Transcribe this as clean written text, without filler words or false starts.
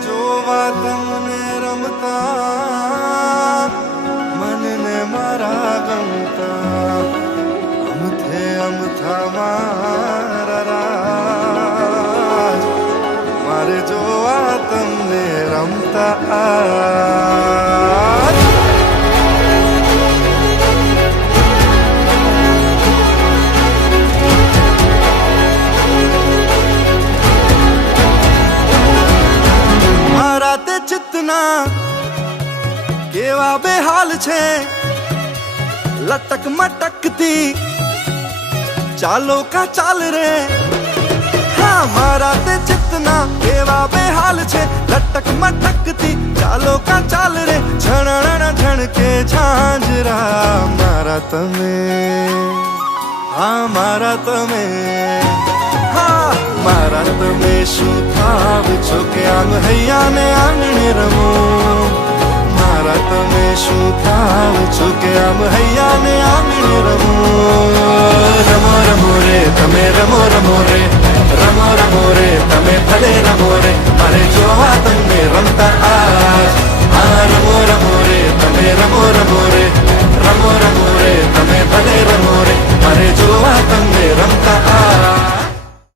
જોવા તમને રમતા મનને મારા ગમતા અમથે અમથા મારા રાજ મારે જોવા તમને રમતા ચિત્તના કેવા બેહાલ છે લટક મટકતી ચાલો કા ચાલ રે હા મારા તે ચિત્તના કેવા બેહાલ છે લટક મટકતી ચાલો કા ચાલ રે ઝણણ ઝણકે ઝાંઝરા મારા તમે હા મારા તમે હા મારા તમે શું થાવ છો કે આમ હૈયા ને આંગણે રમો મારા તમે શું થાવ છો કે આમ હૈયા ને આંગણે રમો રમો રમો રે તમે રમો રમો રે રમો રમો રે તમે ભલે રમો રે મારે જોવા તમને